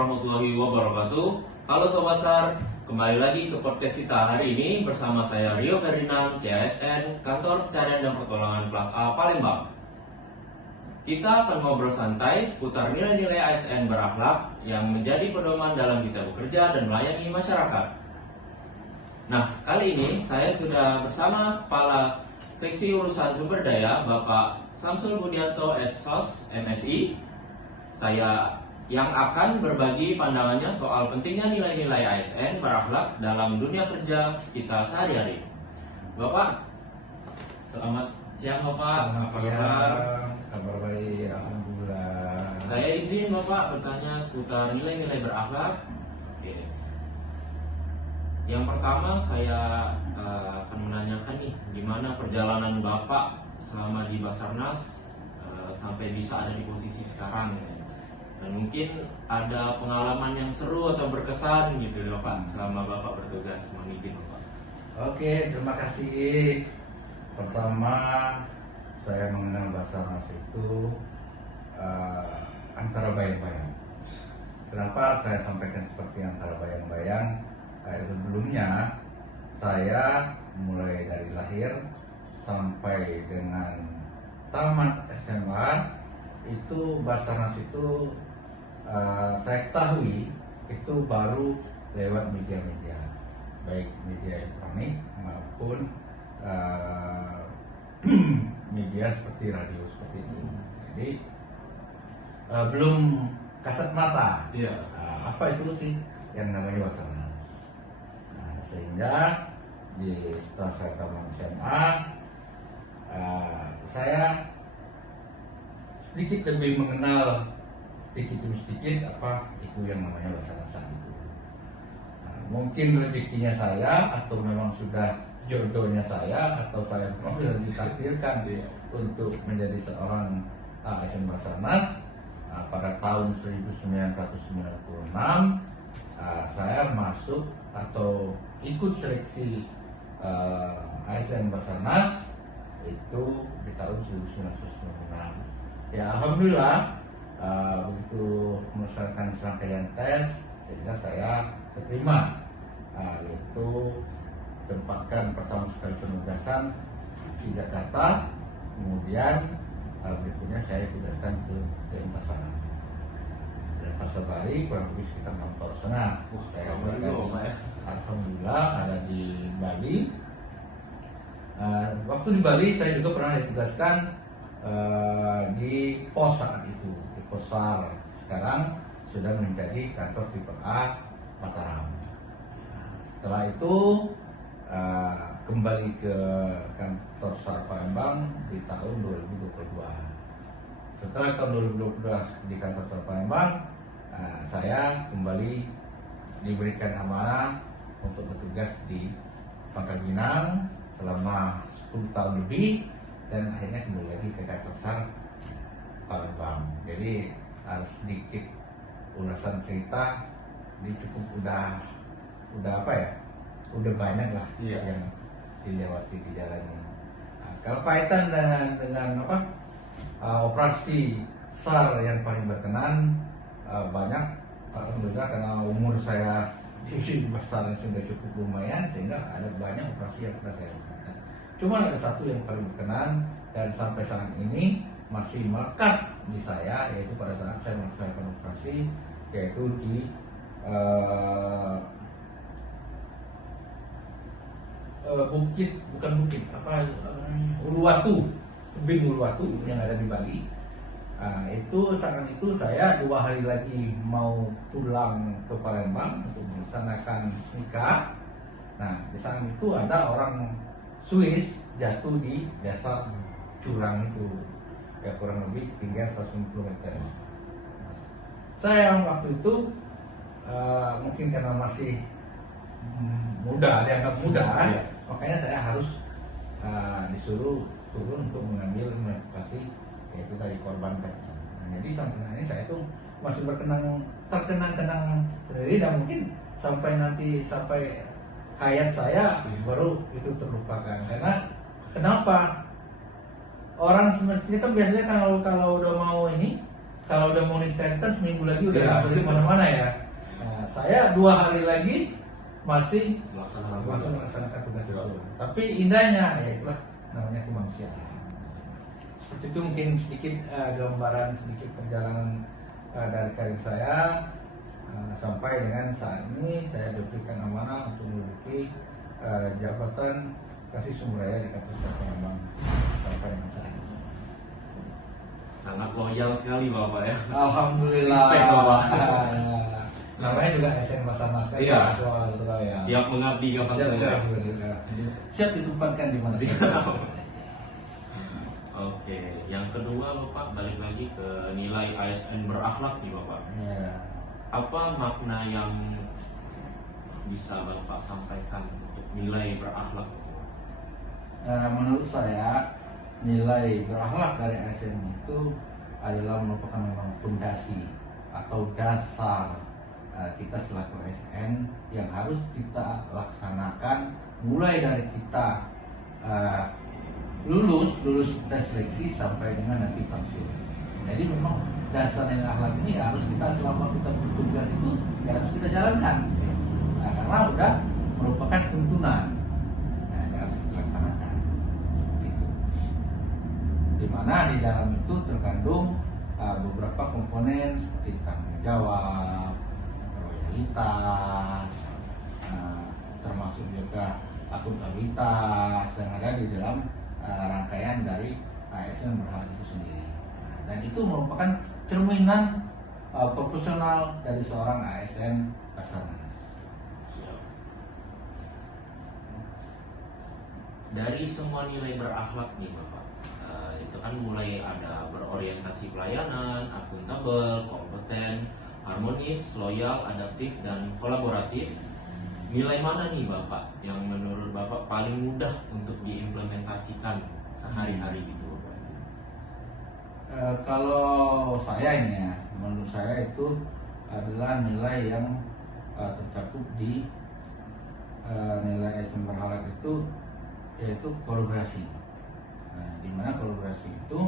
warahmatullahi wabarakatuh. Halo Sobat SAR, kembali lagi ke podcast kita hari ini bersama saya Rio Ferdinand, CASN, Kantor Pencarian dan Pertolongan Kelas A Palembang. Kita akan ngobrol santai seputar nilai-nilai ASN berakhlak yang menjadi pedoman dalam kita bekerja dan melayani masyarakat. Nah, kali ini saya sudah bersama Kepala Seksi Urusan Sumber Daya, Bapak Samsul Budianto SSOS MSI. Saya yang akan berbagi pandangannya soal pentingnya nilai-nilai ASN berakhlak dalam dunia kerja kita sehari-hari. Bapak, selamat siang Bapak. Apa kabar? Kabar baik, alhamdulillah. Saya izin Bapak bertanya seputar nilai-nilai berakhlak. Oke. Yang pertama saya akan menanyakan nih, gimana perjalanan Bapak selama di Basarnas sampai bisa ada di posisi sekarang? Dan mungkin ada pengalaman yang seru atau berkesan gitu Bapak selama Bapak bertugas. Mohon izin Bapak. Oke, terima kasih. Pertama, saya mengenal Basarnas itu antara bayang-bayang. Kenapa saya sampaikan seperti antara bayang-bayang? Sebelumnya, saya mulai dari lahir sampai dengan tamat SMA itu Basarnas itu saya ketahui itu baru lewat media-media, baik media elektronik maupun media seperti radio seperti itu. Jadi belum kasat mata. Iya. Apa itu sih yang namanya Basarnas? Sehingga setelah saya tamat SMA, saya sedikit lebih mengenal sedikit demi sedikit apa itu yang namanya Basarnas itu. Mungkin rezekinya saya atau memang sudah jodohnya saya atau saya memang sudah ditakdirkan untuk menjadi seorang ASN Basarnas. Pada tahun 1996 saya masuk atau ikut seleksi ASN Basarnas itu di tahun 1996. Ya alhamdulillah, begitu menyelesaikan serangkaian tes sehingga saya terima, yaitu tempatkan pertama sekali penugasan di Jakarta, kemudian berikutnya saya tugaskan ke Denpasar. Denpasar Bali kurang lebih sekitar 6 tahun setengah. Saya berada di, alhamdulillah ada di Bali. Waktu di Bali saya juga pernah ditugaskan di pos saat itu, di Posar. Sekarang sudah menjadi kantor tipe A Mataram. Setelah itu kembali ke kantor SAR Palembang di tahun 2022. Setelah tahun 2022 di kantor SAR Palembang, saya kembali diberikan amanah untuk bertugas di Pangkal Pinang selama 10 tahun lebih, dan akhirnya kembali lagi ke kantor SAR Palembang. Jadi sedikit ulasan cerita ini cukup udah apa ya, udah banyak lah yang dilewati di jalan ini. Kalau kaitan dengan apa operasi SAR yang paling berkenan, banyak, alhamdulillah, karena umur saya di besar sudah cukup lumayan sehingga ada banyak operasi yang sudah saya lakukan. Cuma ada satu yang paling berkenan dan sampai saat ini masih melekat di saya, yaitu pada saat saya melaksanakan operasi, yaitu di Uluwatu, tebing Uluwatu yang ada di Bali. Itu saat itu saya 2 hari lagi mau pulang ke Palembang untuk melaksanakan nikah. Nah, di sana itu ada orang Swiss jatuh di dasar jurang itu, ya kurang lebih ketinggian 150 meter. Saya waktu itu mungkin karena masih muda, dianggap muda, makanya saya harus disuruh turun untuk mengambil evakuasi, yaitu dari korban tadi. Nah, jadi sampai ini saya itu masih terkenang sendiri, dan mungkin sampai hayat saya baru itu terlupakan. Karena kenapa? Orang semestinya kan biasanya kalau udah mau ini kalau udah mau nikah kan seminggu lagi udah Iya. pergi kemana-mana ya. Nah, saya 2 hari lagi masih melaksanakan tugas itu. Tapi indahnya ya itulah namanya kemanusiaan. Seperti itu mungkin sedikit gambaran sedikit perjalanan dari karir saya sampai dengan saat ini saya diberikan amanah untuk menduduki jabatan Kasih Sumber Daya di Kantor Staf Palembang sampai dengan saat ini. Sangat loyal sekali Bapak ya. Alhamdulillah. Respect, Bapak. Namanya juga SN Basarnas kan. Iya. Surabaya. Siap mengabdi kapan saja. Siap ditempatkan di mana Siap. saja. Oke, yang kedua Bapak balik lagi ke nilai ASN berakhlak nih Bapak. Ya. Apa makna yang bisa Bapak sampaikan untuk nilai berakhlak? Menurut saya nilai berakhlak dari ASN itu adalah merupakan memang fondasi atau dasar kita selaku ASN yang harus kita laksanakan mulai dari kita lulus tes seleksi sampai dengan nanti pensiun. Jadi memang dasar nilai akhlak ini harus kita selama kita bertugas itu ya harus kita jalankan. Nah, karena udah merupakan tuntunan yang harus kita laksanakan. Gitu. Dimana di dalam itu terkandung beberapa komponen seperti tanggung jawab, loyalitas, termasuk juga akuntabilitas yang ada di dalam rangkaian dari ASN berakhlak itu sendiri. Dan itu merupakan cerminan profesional dari seorang ASN Basarnas. Dari semua nilai berakhlak nih Bapak, itu kan mulai ada berorientasi pelayanan, akuntabel, kompeten, harmonis, loyal, adaptif, dan kolaboratif. Nilai mana nih Bapak yang menurut Bapak paling mudah untuk diimplementasikan sehari-hari gitu Bapak? Kalau saya ini ya, menurut saya itu adalah nilai yang tercakup di nilai ASN berakhlak itu yaitu kolaborasi. Nah, di mana kolaborasi itu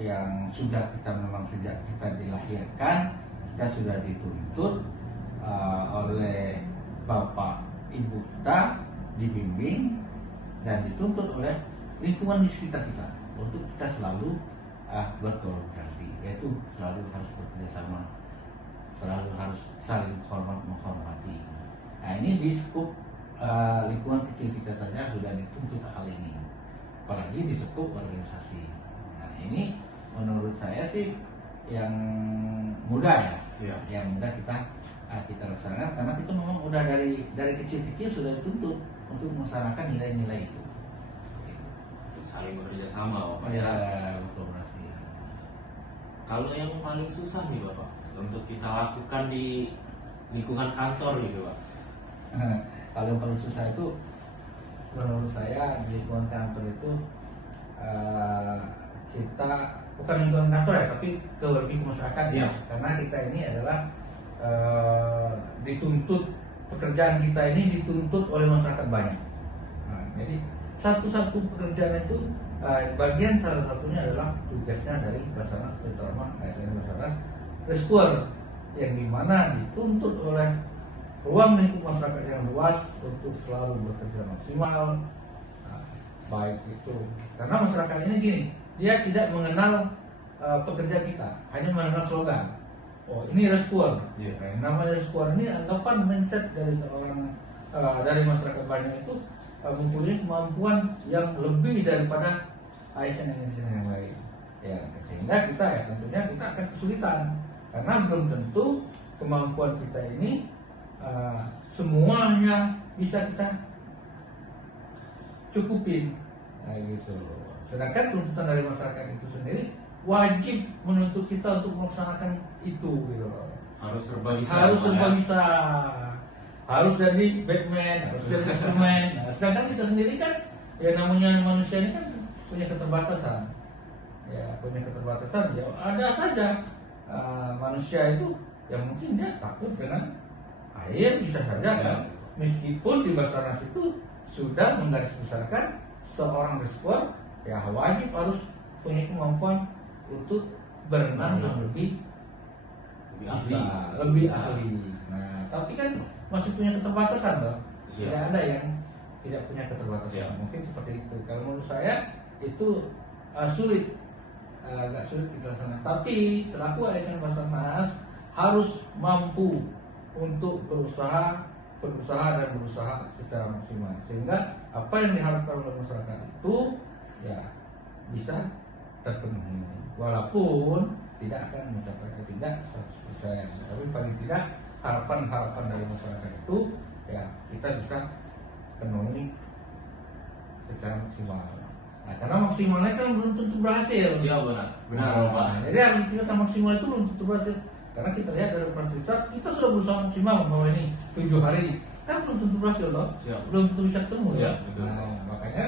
yang sudah kita memang sejak kita dilahirkan kita sudah dituntut oleh Bapak Ibu kita, dibimbing dan dituntut oleh lingkungan di sekitar kita untuk kita selalu berkolaborasi, yaitu selalu harus bekerjasama, selalu harus saling menghormati. Nah, ini di skup lingkungan kecil kita saja sudah dituntut hal ini, apalagi di skup organisasi. Nah, ini menurut saya sih yang mudah ya, yang mudah kita laksanakan karena kita memang udah dari kecil-kecil sudah dituntut untuk melaksanakan nilai-nilai itu. Untuk saling bekerja sama Bapak. Ya, berkolaborasi. Kalau yang paling susah nih Bapak untuk kita lakukan di lingkungan kantor gitu Pak. Kalau yang paling susah itu menurut saya di lingkungan kantor itu kita bukan lingkungan kantor ya, tapi lebih ke masyarakat ya. Karena kita ini adalah dituntut, pekerjaan kita ini dituntut oleh masyarakat banyak. Nah, jadi satu-satu pekerjaan itu bagian salah satunya adalah tugasnya dari Basarnas, terutama ASN Basarnas Rescuer, yang dimana dituntut oleh ruang lingkup masyarakat yang luas untuk selalu bekerja maksimal. Nah, baik itu karena masyarakat ini gini, dia tidak mengenal pekerja kita, hanya mengenal slogan. Oh, ini rescuer. Namanya rescuer ini anggapan mindset dari seorang dari masyarakat banyak itu mempunyai kemampuan yang lebih daripada ASN yang lain. Ya, sehingga kita ya tentunya kita akan kesulitan karena belum tentu kemampuan kita ini semuanya bisa kita cukupin, gitu. Sedangkan tuntutan dari masyarakat itu sendiri wajib menuntut kita untuk melaksanakan itu, gitu. Harus serba bisa. Harus Pak, serba ya? bisa. Harus jadi Batman, harus jadi Superman. Nah, sedangkan kita sendiri kan, ya namanya manusia ini kan punya keterbatasan. Ya, punya keterbatasan. Ya ada saja manusia itu yang mungkin dia takut dengan air, bisa saja kan. Meskipun di Basarnas itu sudah menggarisbesarkan seorang rescuer ya wajib harus punya kemampuan untuk berenang yang lebih Lebih ahli. bisa lebih ahli. Nah, tapi kan masih punya keterbatasan loh. Siap. Tidak ada yang tidak punya keterbatasan. Siap. Mungkin seperti itu. Kalau menurut saya itu sulit, agak sulit dilaksanakan. Tapi selaku ASN Basarnas harus mampu untuk berusaha dan berusaha secara maksimal, sehingga apa yang diharapkan oleh masyarakat itu ya bisa terpenuhi, walaupun tidak akan mencapai tidak 100%, tapi paling tidak harapan dari masyarakat itu ya kita bisa penuhi secara maksimal. Nah, karena maksimalnya kan belum tentu berhasil. Siap, benar Bapak. Jadi harus kita maksimal itu belum tentu berhasil. Karena kita lihat dari praktis kita sudah berusaha maksimal bahwa ini 7 hari kan belum tentu berhasil loh. Siap. Belum tentu bisa ketemu ya. Betul. Nah, makanya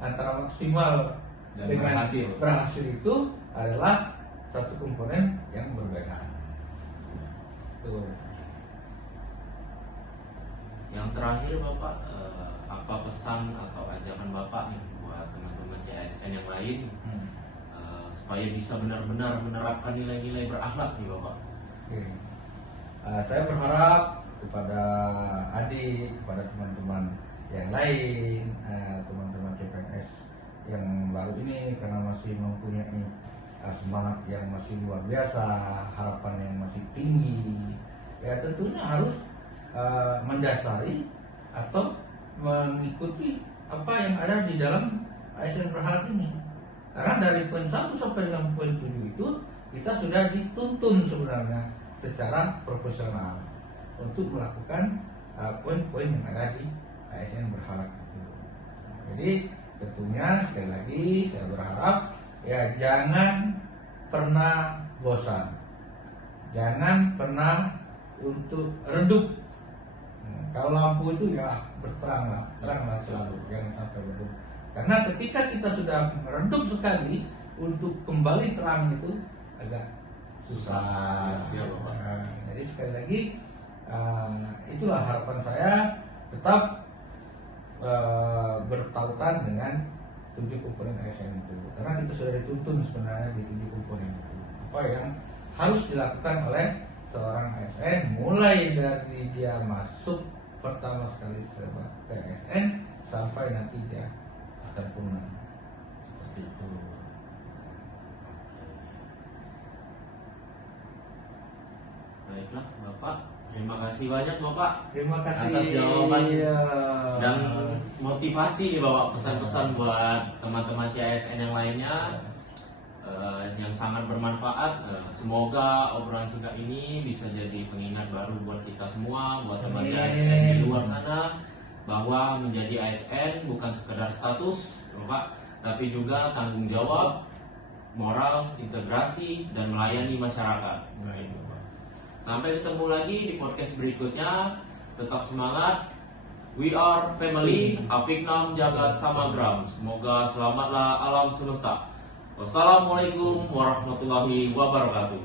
antara maksimal Dan dengan berhasil itu adalah satu komponen yang berbeda. Tuh. Yang terakhir Bapak, apa pesan atau ajakan Bapak nih buat teman-teman CSN yang lain supaya bisa benar-benar menerapkan nilai-nilai berakhlak nih Bapak? Oke. Saya berharap kepada adik, kepada teman-teman yang lain, teman-teman CPNS yang baru ini, karena masih mempunyai semangat yang masih luar biasa, harapan yang masih tinggi, ya tentunya harus mendasari atau mengikuti apa yang ada di dalam ASN Berhalak ini. Karena dari poin 1 sampai dengan poin 7 itu kita sudah dituntun sebenarnya secara profesional untuk melakukan poin-poin yang ada di ASN Berhalak itu. Jadi tentunya sekali lagi saya berharap ya jangan pernah bosan, jangan pernah untuk redup. Kalau lampu itu ya teranglah selalu, jangan sampai redup. Karena ketika kita sudah redup sekali, untuk kembali terang itu agak susah. Siap, Bapak. Jadi sekali lagi itulah harapan saya, tetap bertautan dengan 7 komponen ASN itu. Karena kita sudah dituntun sebenarnya di 7 komponen itu. Apa yang harus dilakukan oleh seorang ASN mulai dari dia masuk pertama sekali ke ASN sampai nanti dia akan punah. Seperti itu. Baiklah Bapak, terima kasih banyak Bapak Terima kasih atas jawaban ya. dan motivasi nih Bapak, pesan-pesan buat teman-teman CSN yang lainnya yang sangat bermanfaat. Semoga obrolan singkat ini bisa jadi pengingat baru buat kita semua, buat teman CSN di luar sana, bahwa menjadi ASN bukan sekedar status Bapak, tapi juga tanggung jawab, moral, integrasi, dan melayani masyarakat. Nah, itu Bapak. Sampai ketemu lagi di podcast berikutnya. Tetap semangat. We are family. Afiknam Jagat Samagram. Semoga selamatlah alam semesta. Wassalamualaikum warahmatullahi wabarakatuh.